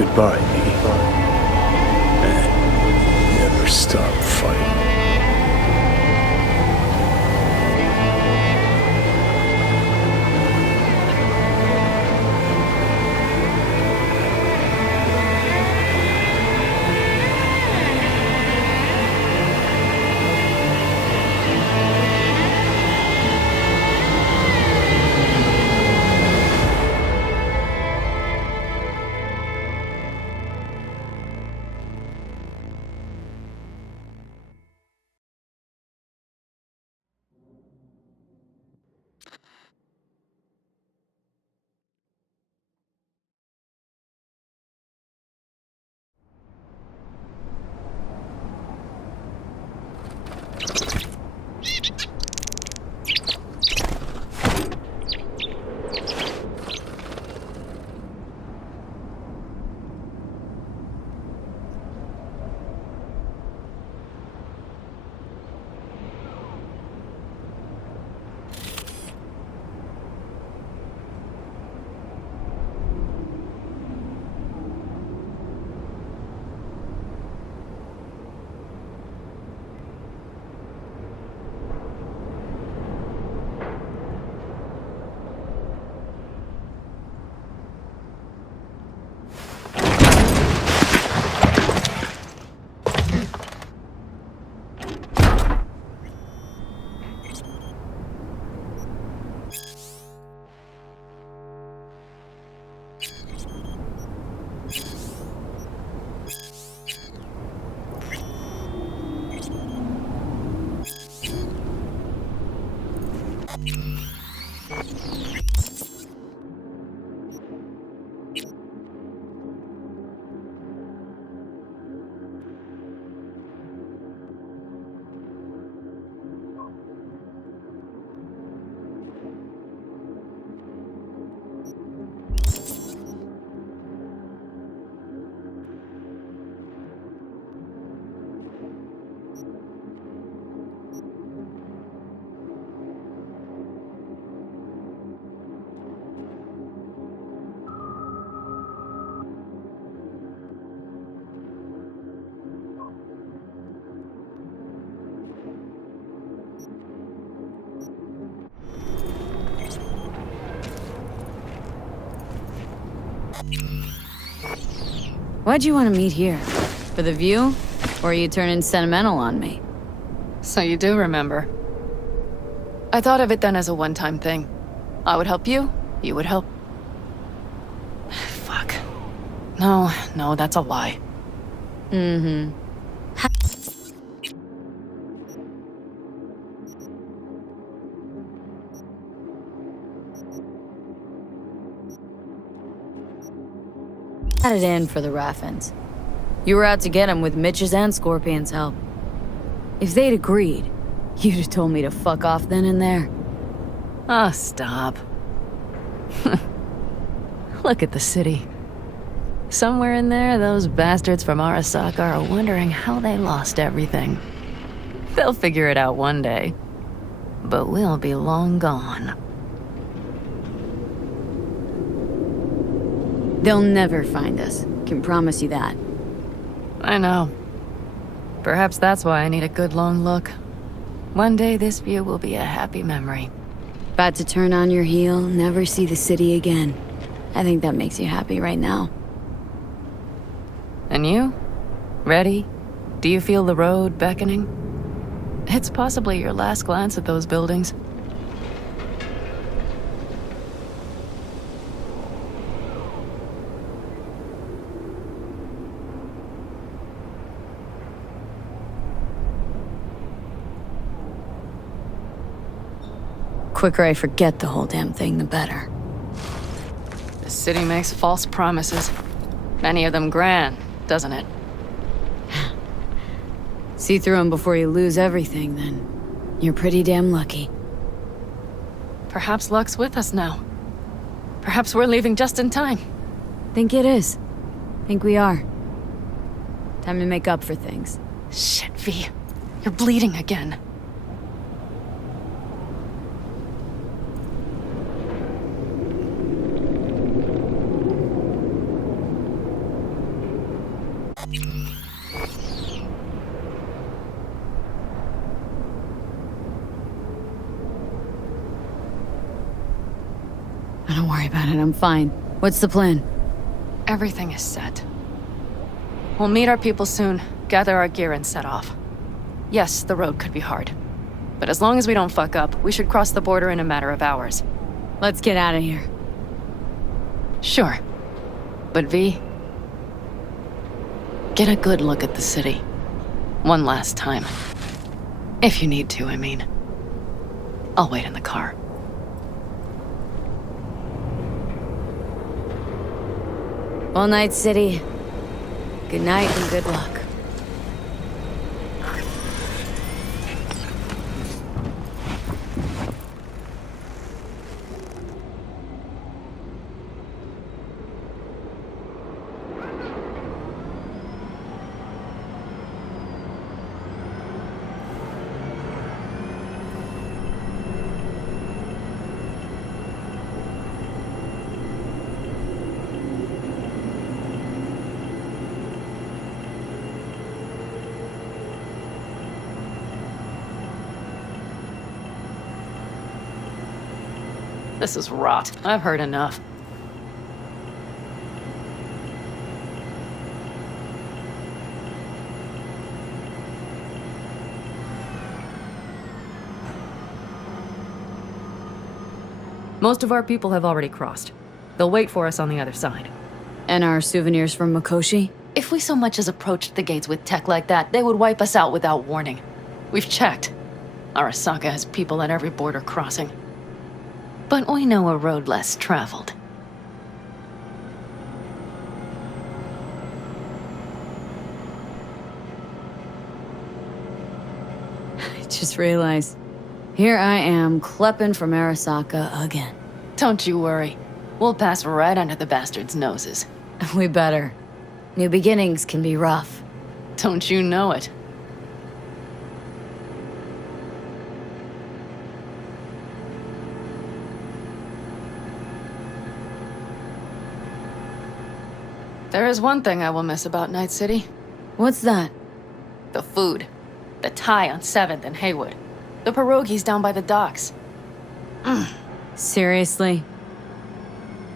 goodbye, V. And never stop fighting. Why'd you want to meet here? For the view? Or are you turning sentimental on me? So you do remember. I thought of it then as a one-time thing. I would help you, you would help... Fuck. No, that's a lie. Mm-hmm. Had it in for the Raffins. You were out to get him with Mitch's and Scorpion's help. If they'd agreed, you'd have told me to fuck off then and there. Oh, stop. Look at the city. Somewhere in there, those bastards from Arasaka are wondering how they lost everything. They'll figure it out one day. But we'll be long gone. They'll never find us. Can promise you that. I know. Perhaps that's why I need a good long look. One day this view will be a happy memory. About to turn on your heel, never see the city again. I think that makes you happy right now. And you? Ready? Do you feel the road beckoning? It's possibly your last glance at those buildings. Quicker I forget the whole damn thing, the better. The city makes false promises. Many of them grand, doesn't it? See through them before you lose everything, then. You're pretty damn lucky. Perhaps luck's with us now. Perhaps we're leaving just in time. Think it is. Think we are. Time to make up for things. Shit, V. You're bleeding again. Don't worry about it, I'm fine. What's the plan? Everything is set. We'll meet our people soon, gather our gear, and set off. Yes, the road could be hard. But as long as we don't fuck up, we should cross the border in a matter of hours. Let's get out of here. Sure. But V, get a good look at the city. One last time. If you need to, I mean. I'll wait in the car. All night, City. Good night and good luck. This is rot. I've heard enough. Most of our people have already crossed. They'll wait for us on the other side. And our souvenirs from Mikoshi? If we so much as approached the gates with tech like that, they would wipe us out without warning. We've checked. Arasaka has people at every border crossing. But we know a road less traveled. I just realized. Here I am, klepping from Arasaka again. Don't you worry. We'll pass right under the bastards' noses. We better. New beginnings can be rough. Don't you know it? There is one thing I will miss about Night City. What's that? The food. The Thai on 7th and Haywood. The pierogies down by the docks. Seriously?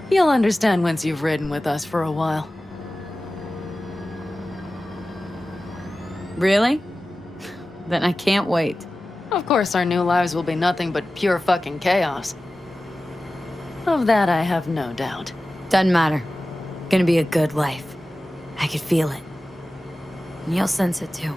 You'll understand once you've ridden with us for a while. Really? Then I can't wait. Of course our new lives will be nothing but pure fucking chaos. Of that I have no doubt. Doesn't matter. Gonna be a good life. I could feel it. And you'll sense it too.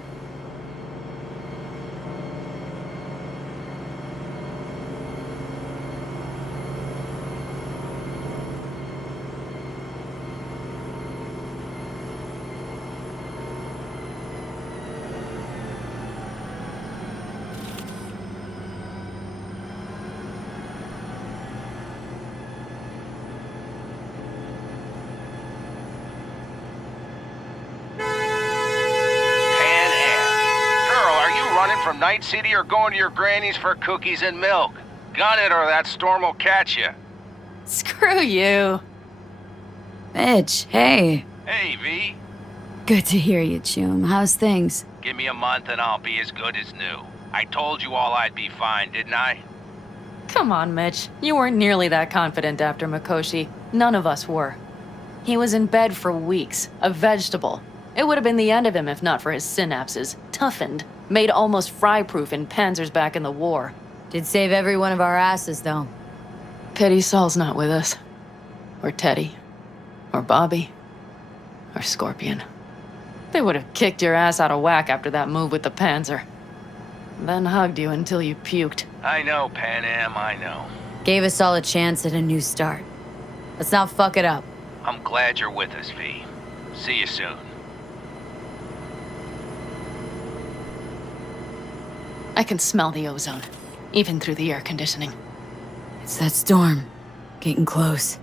From Night City or going to your granny's for cookies and milk? Gun it or that storm will catch you. Screw you. Mitch, hey. Hey, V. Good to hear you, Chum. How's things? Give me a month and I'll be as good as new. I told you all I'd be fine, didn't I? Come on, Mitch. You weren't nearly that confident after Mikoshi. None of us were. He was in bed for weeks, a vegetable. It would have been the end of him if not for his synapses. Toughened. Made almost fry-proof in panzers back in the war. Did save every one of our asses, though. Pity Saul's not with us. Or Teddy. Or Bobby. Or Scorpion. They would have kicked your ass out of whack after that move with the panzer. Then hugged you until you puked. I know, Pan Am, I know. Gave us all a chance at a new start. Let's not fuck it up. I'm glad you're with us, V. See you soon. I can smell the ozone, even through the air conditioning. It's that storm. Getting close.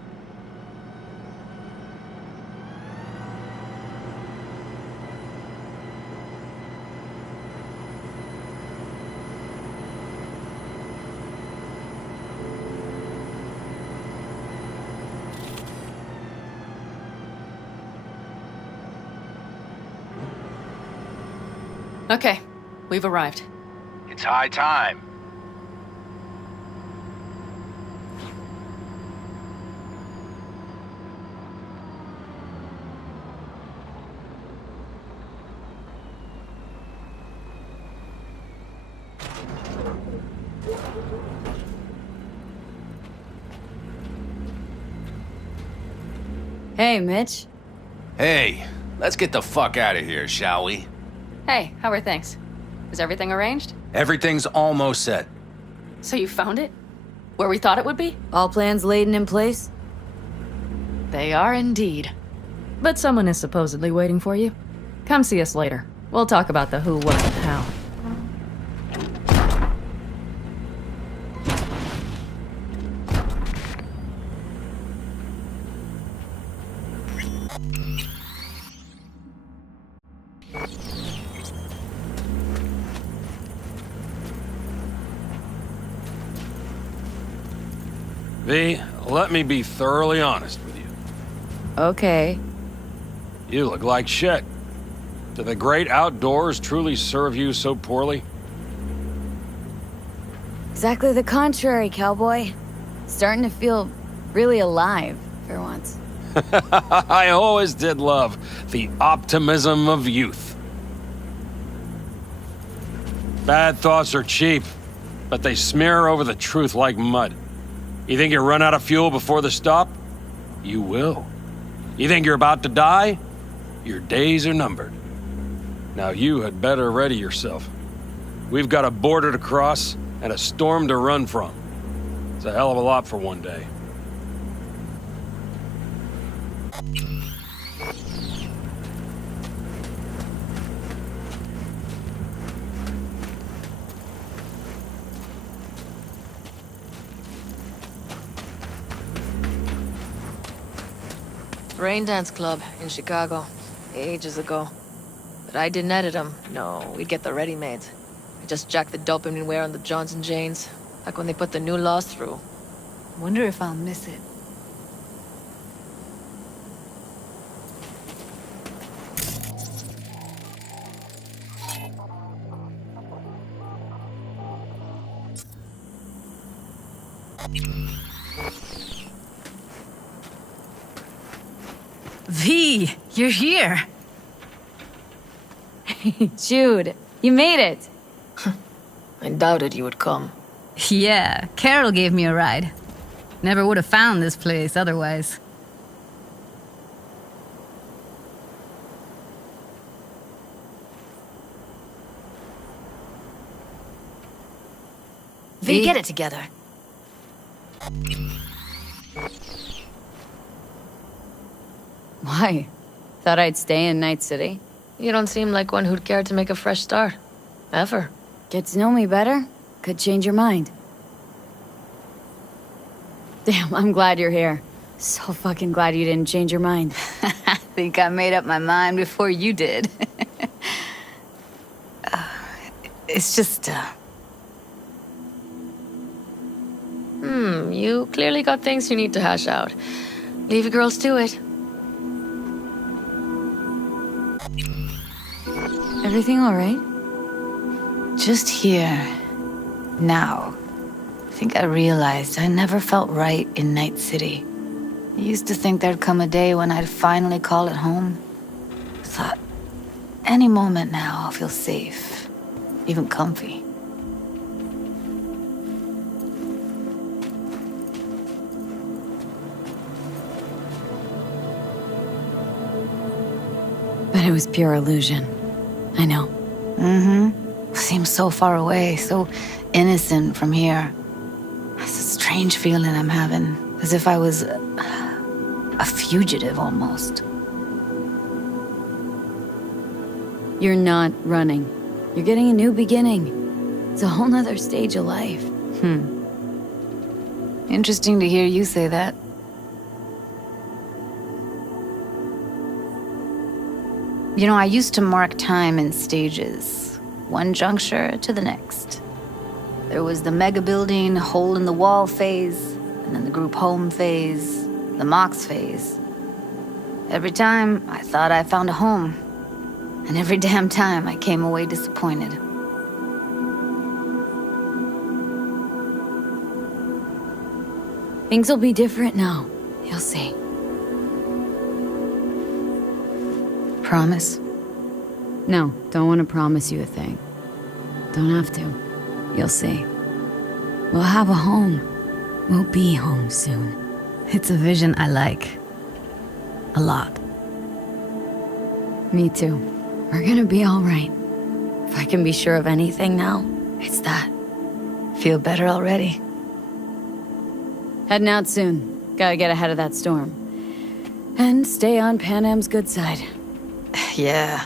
Okay, we've arrived. It's high time. Hey, Mitch. Hey, let's get the fuck out of here, shall we? Hey, how are things? Is everything arranged? Everything's almost set. So you found it? Where we thought it would be? All plans laid and in place? They are indeed. But someone is supposedly waiting for you. Come see us later. We'll talk about the who, what, and how. V, let me be thoroughly honest with you. Okay. You look like shit. Do the great outdoors truly serve you so poorly? Exactly the contrary, cowboy. Starting to feel really alive for once. I always did love the optimism of youth. Bad thoughts are cheap, but they smear over the truth like mud. You think you run out of fuel before the stop? You will. You think you're about to die? Your days are numbered. Now you had better ready yourself. We've got a border to cross and a storm to run from. It's a hell of a lot for one day. Rain Dance Club in Chicago, ages ago. But I didn't edit them. No, we'd get the ready-mades. I just jacked the dopamine wear on the Johnson Janes, like when they put the new laws through. Wonder if I'll miss it. V, you're here. Jude, you made it. I doubted you would come. Yeah, Carol gave me a ride. Never would have found this place otherwise. V, get it together. Why? Thought I'd stay in Night City? You don't seem like one who'd care to make a fresh start. Ever. Get to know me better? Could change your mind. Damn, I'm glad you're here. So fucking glad you didn't change your mind. I think I made up my mind before you did. It's just, You clearly got things you need to hash out. Leave you girls to it. Everything all right? just here, now. I think I realized I never felt right in Night City. I used to think there'd come a day when I'd finally call it home. I thought, any moment now I'll feel safe, even comfy. But it was pure illusion. I know. Seems so far away, so innocent from here. It's a strange feeling I'm having, as if I was a fugitive almost. You're not running. You're getting a new beginning. It's a whole nother stage of life. Interesting to hear you say that. You know, I used to mark time in stages, one juncture to the next. There was the mega building, hole in the wall phase, and then the group home phase, the Mox phase. Every time, I thought I found a home. And every damn time, I came away disappointed. Things will be different now. You'll see. Promise? No, don't want to promise you a thing. Don't have to. You'll see. We'll have a home. We'll be home soon. It's a vision I like. A lot. Me too. We're gonna be all right. If I can be sure of anything now, it's that. Feel better already? Heading out soon. Gotta get ahead of that storm. And stay on Pan Am's good side. Yeah.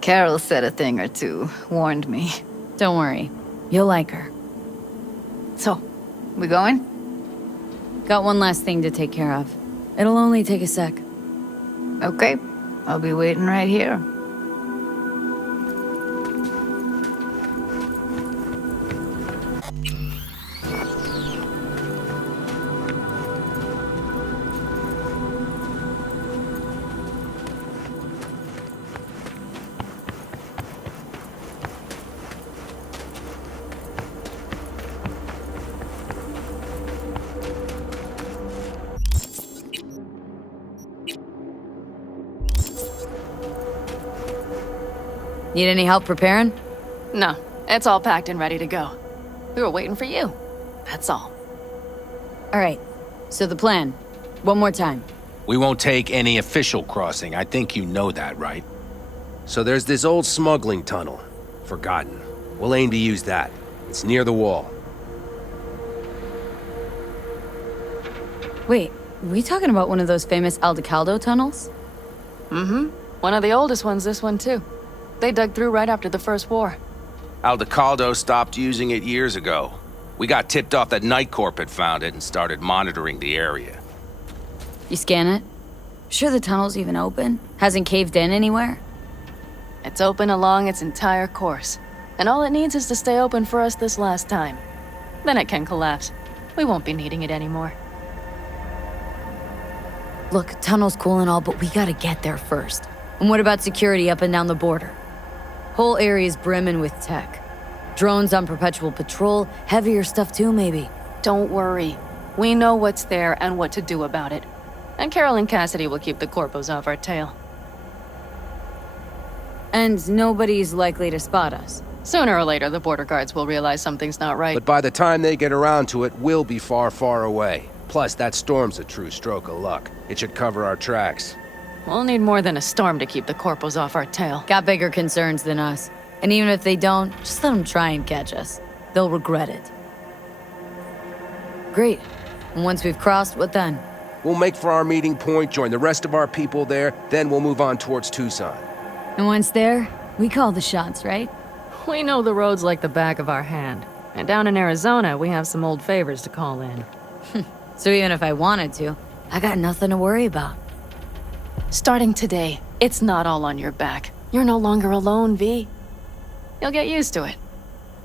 Carol said a thing or two, warned me. Don't worry. You'll like her. So, we going? Got one last thing to take care of. It'll only take a sec. Okay. I'll be waiting right here. Need any help preparing? No, it's all packed and ready to go. We were waiting for you. That's all. All right. So the plan. One more time. We won't take any official crossing. I think you know that, right? So there's this old smuggling tunnel. Forgotten. We'll aim to use that. It's near the wall. Wait, we talking about one of those famous Aldecaldo tunnels? Mm-hmm. One of the oldest ones, this one too. They dug through right after the First War. Aldecaldo stopped using it years ago. We got tipped off that Night Corp had found it and started monitoring the area. You scan it? Sure the tunnel's even open? Hasn't caved in anywhere? It's open along its entire course. And all it needs is to stay open for us this last time. Then it can collapse. We won't be needing it anymore. Look, tunnel's cool and all, but we gotta get there first. And what about security up and down the border? Whole area's brimming with tech. Drones on perpetual patrol, heavier stuff too, maybe. Don't worry. We know what's there and what to do about it. And Carol and Cassidy will keep the corpos off our tail. And nobody's likely to spot us. Sooner or later, the border guards will realize something's not right. But by the time they get around to it, we'll be far, far away. Plus, that storm's a true stroke of luck. It should cover our tracks. We'll need more than a storm to keep the corpos off our tail. Got bigger concerns than us. And even if they don't, just let them try and catch us. They'll regret it. Great. And once we've crossed, what then? We'll make for our meeting point, join the rest of our people there, then we'll move on towards Tucson. And once there, we call the shots, right? We know the roads like the back of our hand. And down in Arizona, we have some old favors to call in. So even if I wanted to, I got nothing to worry about. Starting today, it's not all on your back. You're no longer alone, V. You'll get used to it.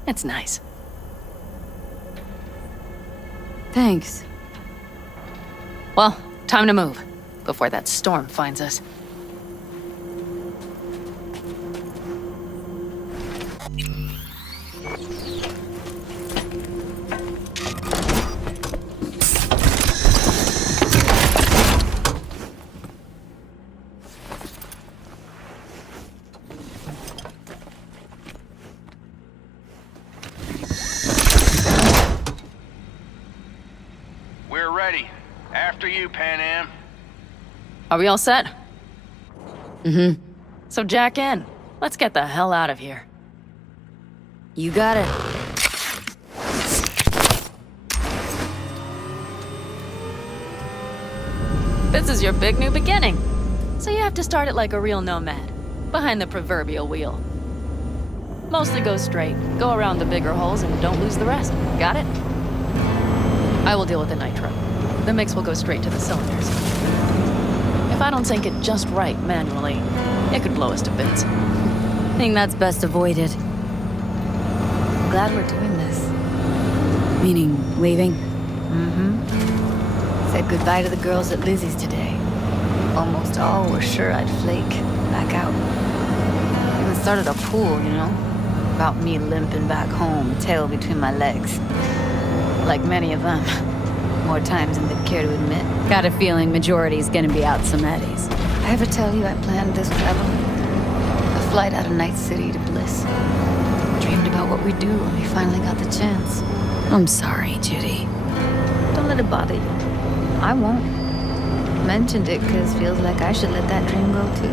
It's nice. Thanks. Well, time to move, before that storm finds us. We're ready. After you, Pan Am. Are we all set? Mm-hmm. So jack in. Let's get the hell out of here. You got it. This is your big new beginning. So you have to start it like a real nomad, behind the proverbial wheel. Mostly go straight, go around the bigger holes, and don't lose the rest. Got it? I will deal with the nitro. The mix will go straight to the cylinders. If I don't sync it just right manually, it could blow us to bits. I think that's best avoided. Glad we're doing this. Meaning, leaving? Mm-hmm. Said goodbye to the girls at Lizzie's today. Almost all were sure I'd flake, back out. Even started a pool, you know? About me limping back home, tail between my legs. Like many of them. More times than they'd care to admit. Got a feeling majority's gonna be out some eddies. I ever tell you I planned this travel? A flight out of Night City to Bliss. Dreamed about what we'd do when we finally got the chance. I'm sorry, Judy. Don't let it bother you. I won't. Mentioned it because feels like I should let that dream go too.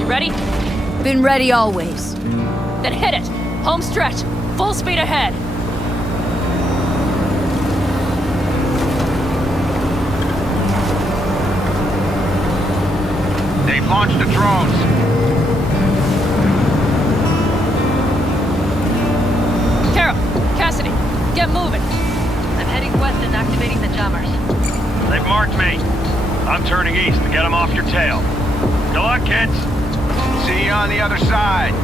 You ready? Been ready always. Then hit it! Home stretch! Full speed ahead! They've launched the drones. Carol! Cassidy! Get moving! I'm heading west and activating the jammers. They've marked me. I'm turning east to get them off your tail. Good luck, kids. See you on the other side.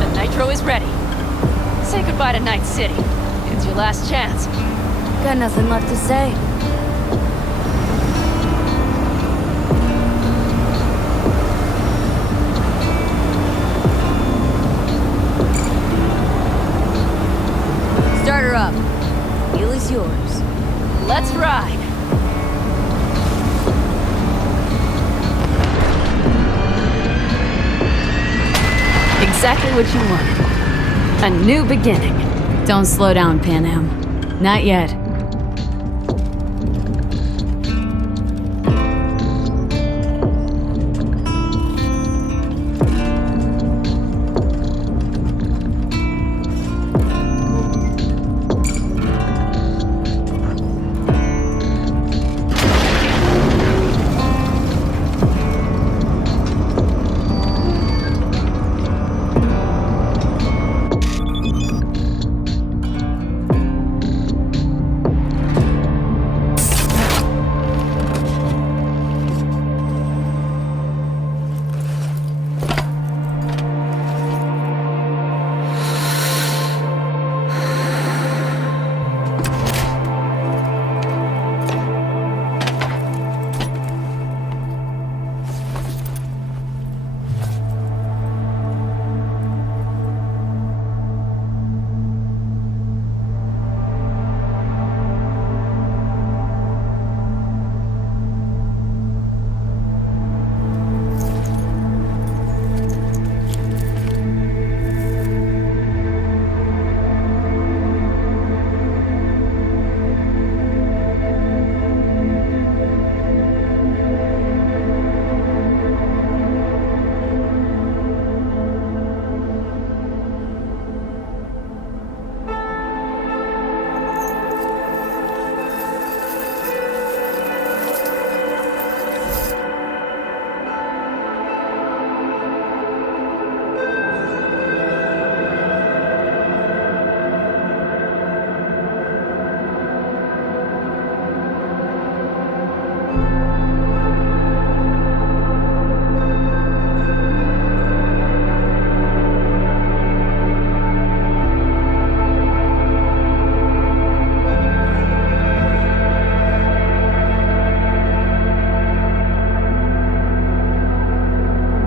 The nitro is ready. Say goodbye to Night City. It's your last chance. Got nothing left to say. Start her up. Wheel is yours. Let's ride! Exactly what you wanted. A new beginning. Don't slow down, Pan Am. Not yet.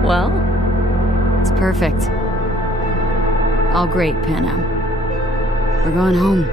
Well? It's perfect. All great, Pan Am. We're going home.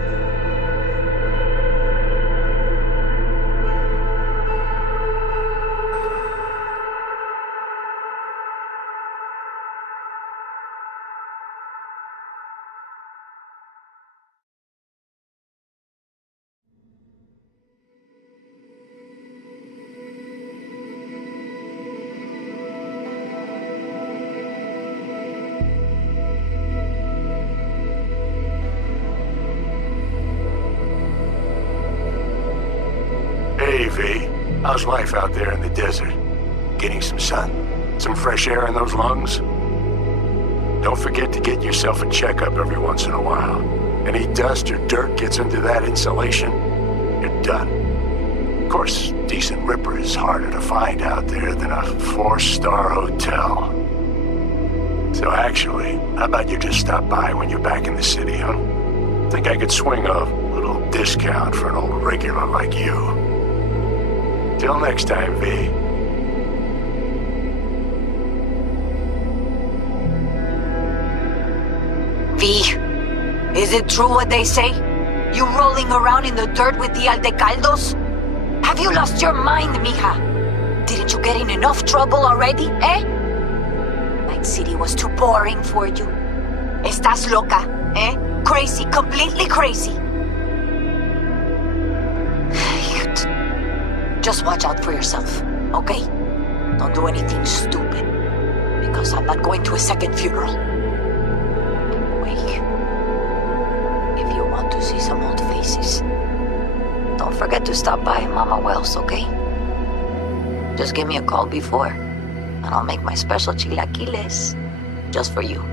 Hey, V. How's life out there in the desert? Getting some sun? Some fresh air in those lungs? Don't forget to get yourself a checkup every once in a while. Any dust or dirt gets into that insulation, you're done. Of course, decent ripper is harder to find out there than a 4-star hotel. So actually, how about you just stop by when you're back in the city, huh? Think I could swing a little discount for an old regular like you. Till next time, V. V, is it true what they say? You rolling around in the dirt with the Aldecaldos? Have you lost your mind, mija? Didn't you get in enough trouble already, eh? Night City was too boring for you. Estás loca, eh? Crazy, completely crazy. Just watch out for yourself, okay? Don't do anything stupid, because I'm not going to a second funeral. Anyway, if you want to see some old faces, don't forget to stop by Mama Wells, okay? Just give me a call before, and I'll make my special chilaquiles just for you.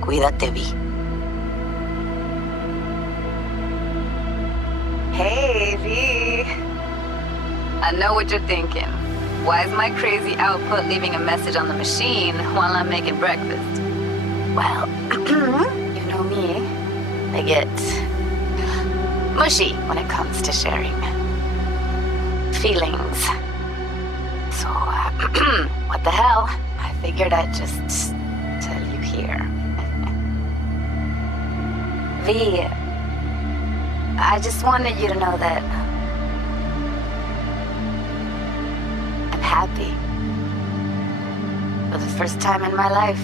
Cuídate, V. Hey, V. I know what you're thinking. Why is my crazy output leaving a message on the machine while I'm making breakfast? Well, you know me. I get mushy when it comes to sharing feelings. So, what the hell? I figured I'd just tell you here. V, I just wanted you to know that I'm happy. For the first time in my life.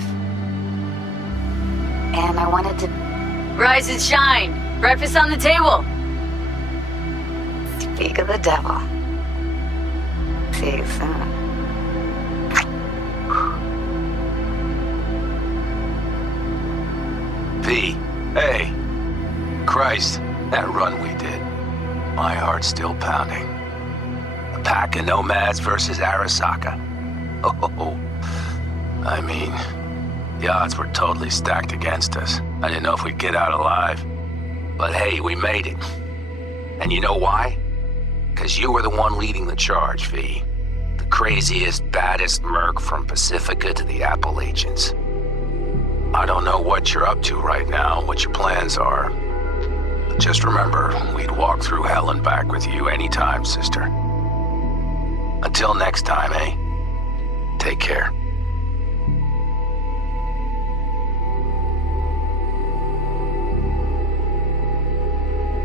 And I wanted to Rise and shine. Breakfast on the table. speak of the devil. See you soon. V, hey. Christ, that run we did. My heart's still pounding. A pack of nomads versus Arasaka. Oh, I mean, the odds were totally stacked against us. I didn't know if we'd get out alive. But hey, we made it. And you know why? Because you were the one leading the charge, V. The craziest, baddest merc from Pacifica to the Appalachians. I don't know what you're up to right now, what your plans are. But just remember, we'd walk through hell and back with you anytime, sister. Until next time, eh? Take care.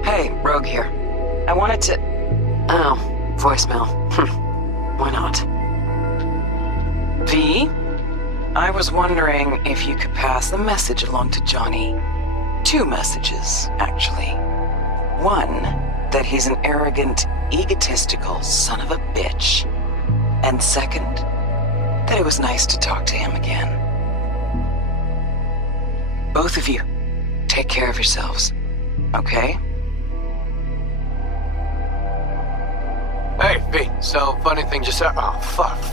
Hey, Rogue here. I wanted to... Oh, voicemail. Why not? V? I was wondering if you could pass the message along to Johnny. 2 messages, actually. One, that he's an arrogant, egotistical son of a bitch. And second, that it was nice to talk to him again. Both of you, take care of yourselves, okay? Hey, V, so funny thing just said. Oh,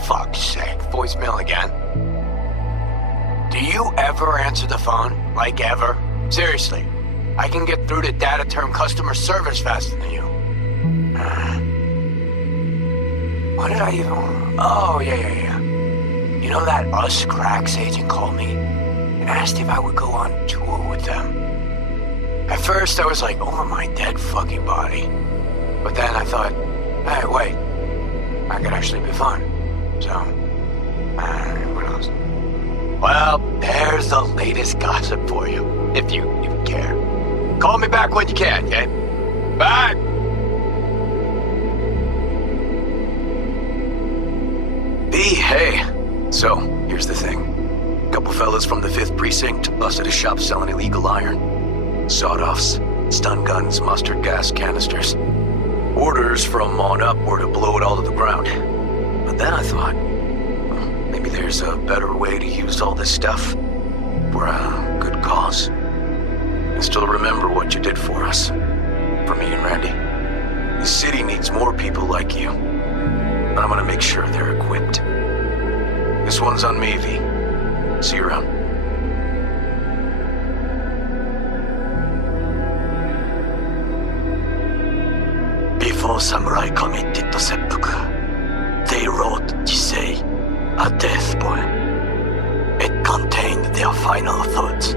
fuck's sake. Voicemail again. Do you ever answer the phone? Like ever? Seriously. I can get through to data term customer service faster than you. What did I even... Oh, yeah. You know that Us Cracks agent called me and asked if I would go on tour with them? At first, I was like, over my dead fucking body. But then I thought, hey, wait, I could actually be fun. So, what else? Well, there's the latest gossip for you, if you care. Call me back when you can, okay? Bye! B, hey. So, here's the thing. Couple fellas from the 5th Precinct busted a shop selling illegal iron. Sawed-offs, stun guns, mustard gas canisters. Orders from on up were to blow it all to the ground. But then I thought, well, maybe there's a better way to use all this stuff for a good cause. I still remember what you did for us. For me and Randy. The city needs more people like you. And I'm gonna make sure they're equipped. This one's on me, V. See you around. Before samurai committed to seppuku, they wrote Jisei, a death poem. It contained their final thoughts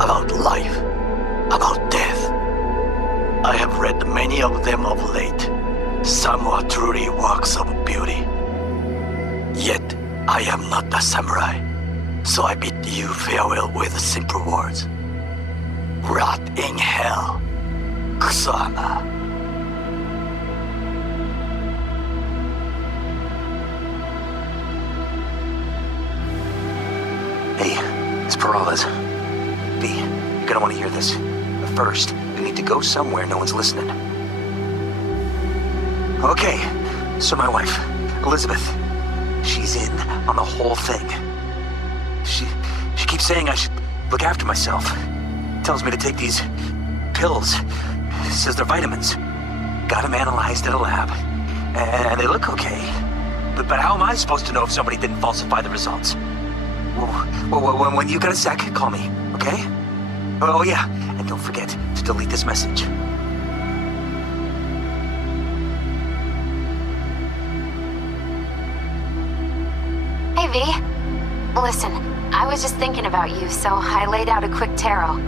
about life many of them of late. Some are truly works of beauty. Yet, I am not a samurai, so I bid you farewell with simple words. Rot in hell, Kusama. Hey, it's Peralez. V, you're gonna want to hear this. But first, we need to go somewhere no one's listening. Okay, so my wife, Elizabeth, she's in on the whole thing. She keeps saying I should look after myself. Tells me to take these pills. Says they're vitamins. Got them analyzed at a lab. And they look okay. But how am I supposed to know if somebody didn't falsify the results? Well, when you got a sec, call me, okay? Oh yeah, and don't forget to delete this message. Hey, V. Listen, I was just thinking about you, so I laid out a quick tarot.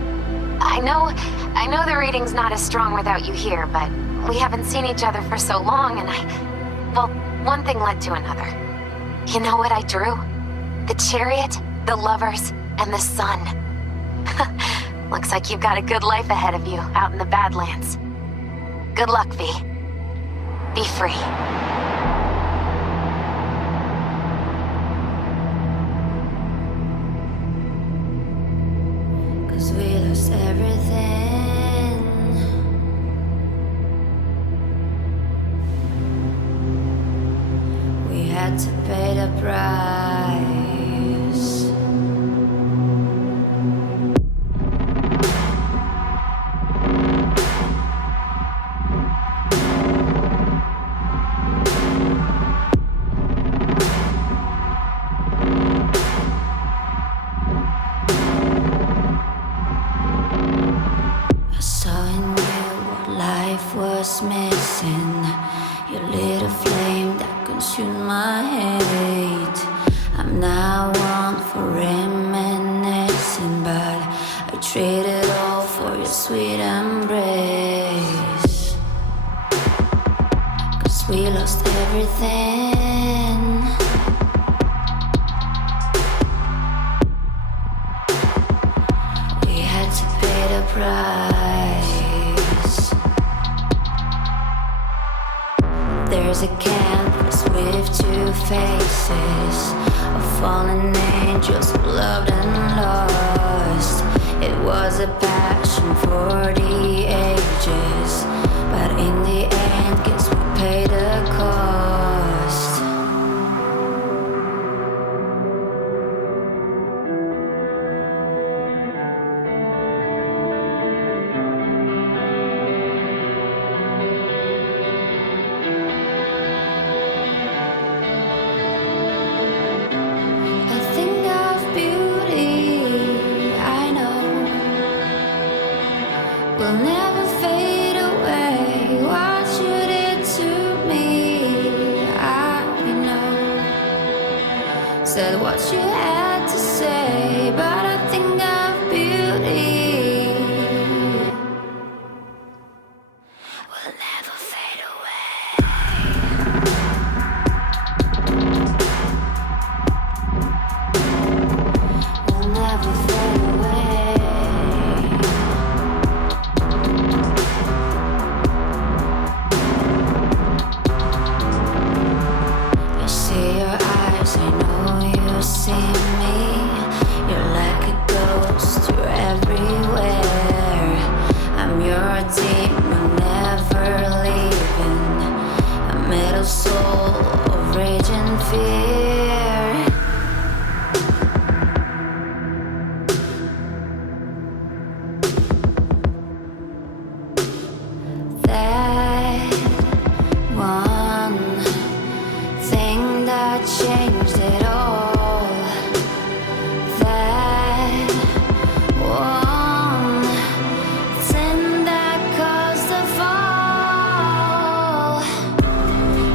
I know the reading's not as strong without you here, but we haven't seen each other for so long, and well, one thing led to another. You know what I drew? The chariot, the lovers, and the sun. Looks like you've got a good life ahead of you out in the Badlands. Good luck, V. Be free. We lost everything. We had to pay the price. Was missing. You lit a flame that consumed my hate. I'm now one for reminiscing, but I traded all for your sweet embrace. 'Cause we lost everything. We had to pay the price. There's a canvas with two faces of fallen angels who loved and lost. It was a passion for the ages, but in the end, guess we paid the cost. Will never fade away. What you did to me, I know. Said what you had to say, but I think of beauty. Will never fade away. Will never fade away. I know you see me. You're like a ghost, you're everywhere. I'm your demon, never leaving. A metal soul of rage and fear. That one thing that changed it all. That one thing that caused the fall.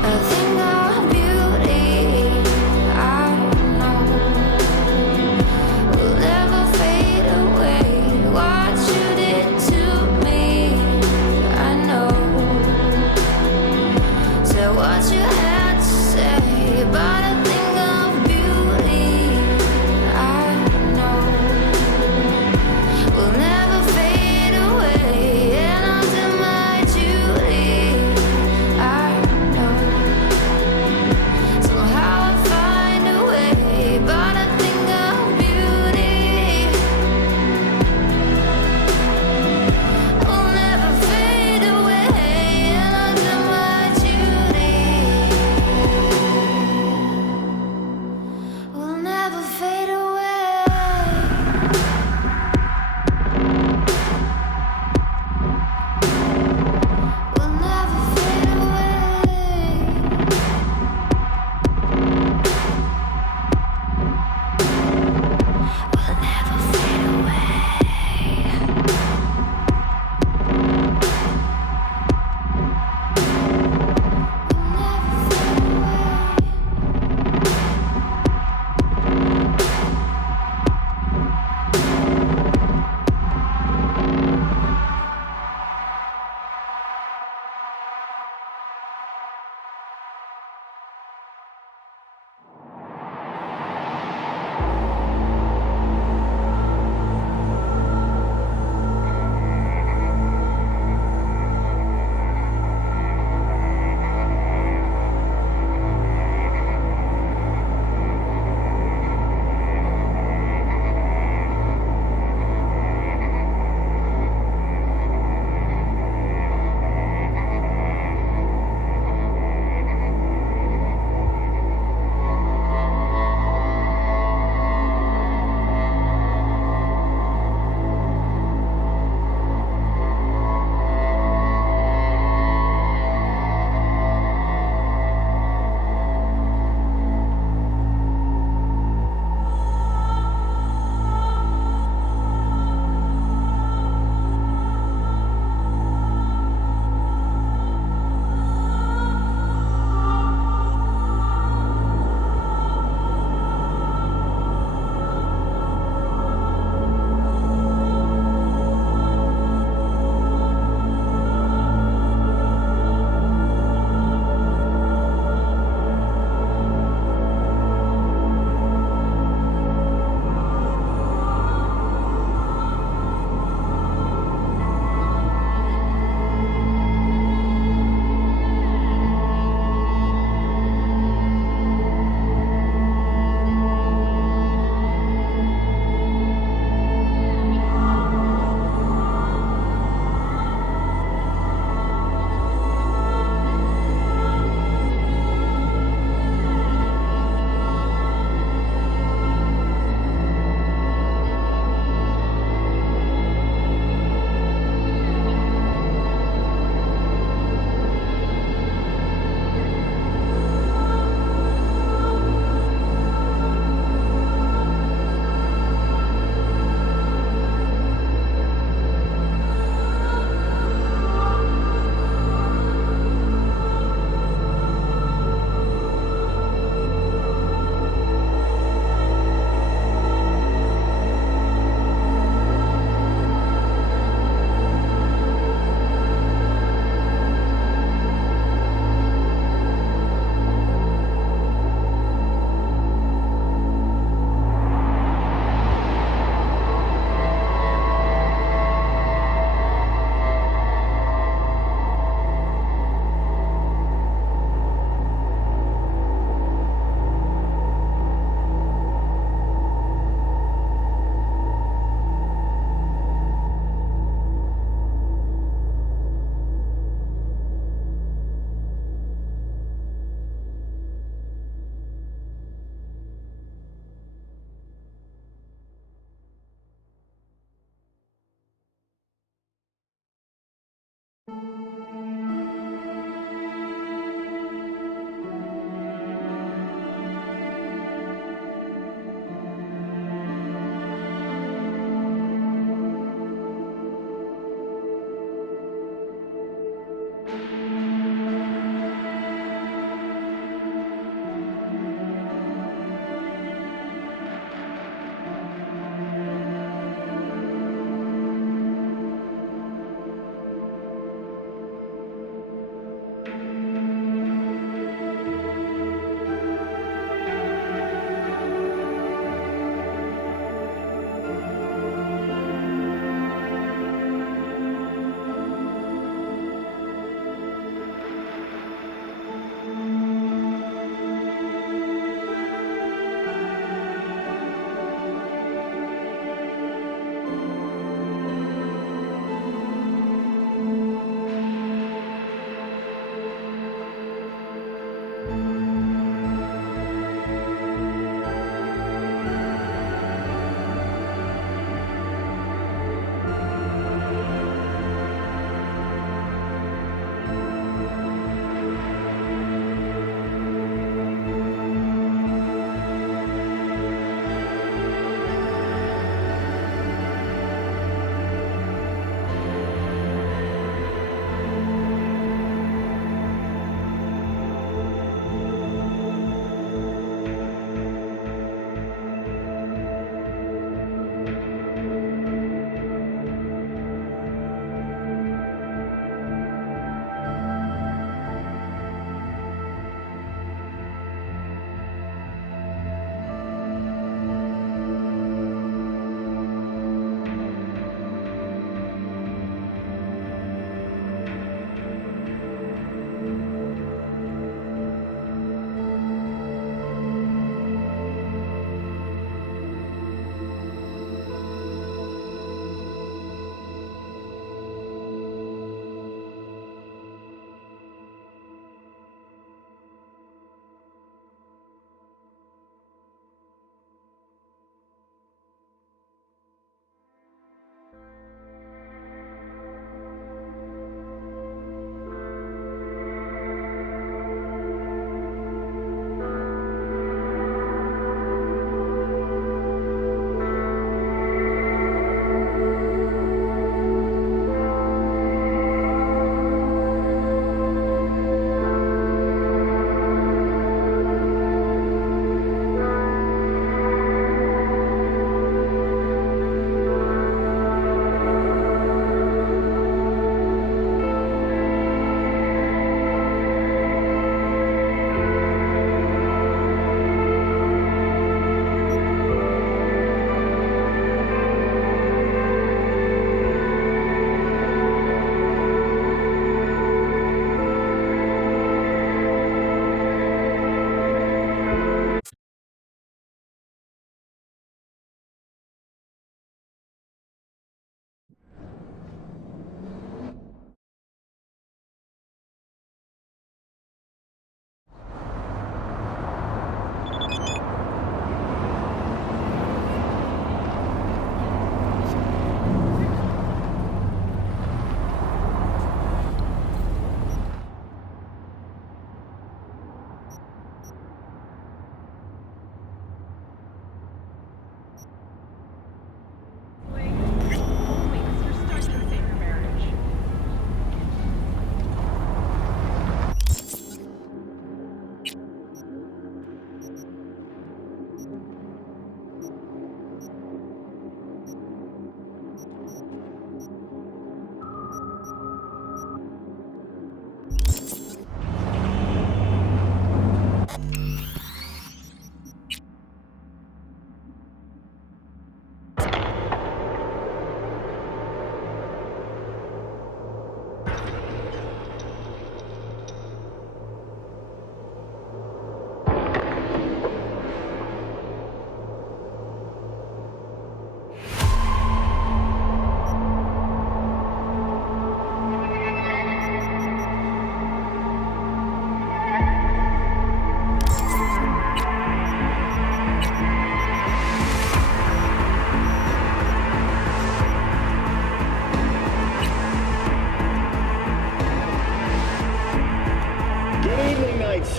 A thing of beauty.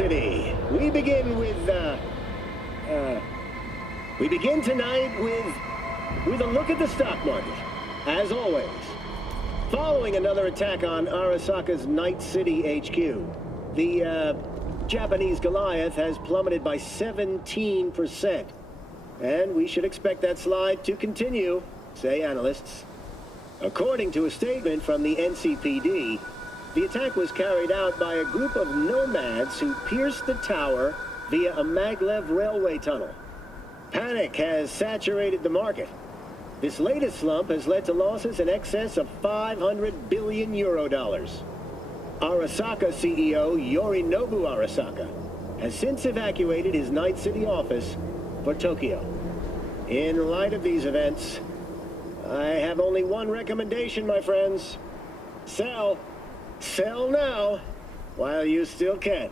City. We begin tonight with a look at the stock market, as always. Following another attack on Arasaka's Night City HQ, the Japanese Goliath has plummeted by 17%. And we should expect that slide to continue, say analysts. According to a statement from the NCPD, the attack was carried out by a group of nomads who pierced the tower via a maglev railway tunnel. Panic has saturated the market. This latest slump has led to losses in excess of 500 billion euro dollars. Arasaka CEO Yorinobu Arasaka has since evacuated his Night City office for Tokyo. In light of these events, I have only one recommendation, my friends. Sell. Sell now, while you still can.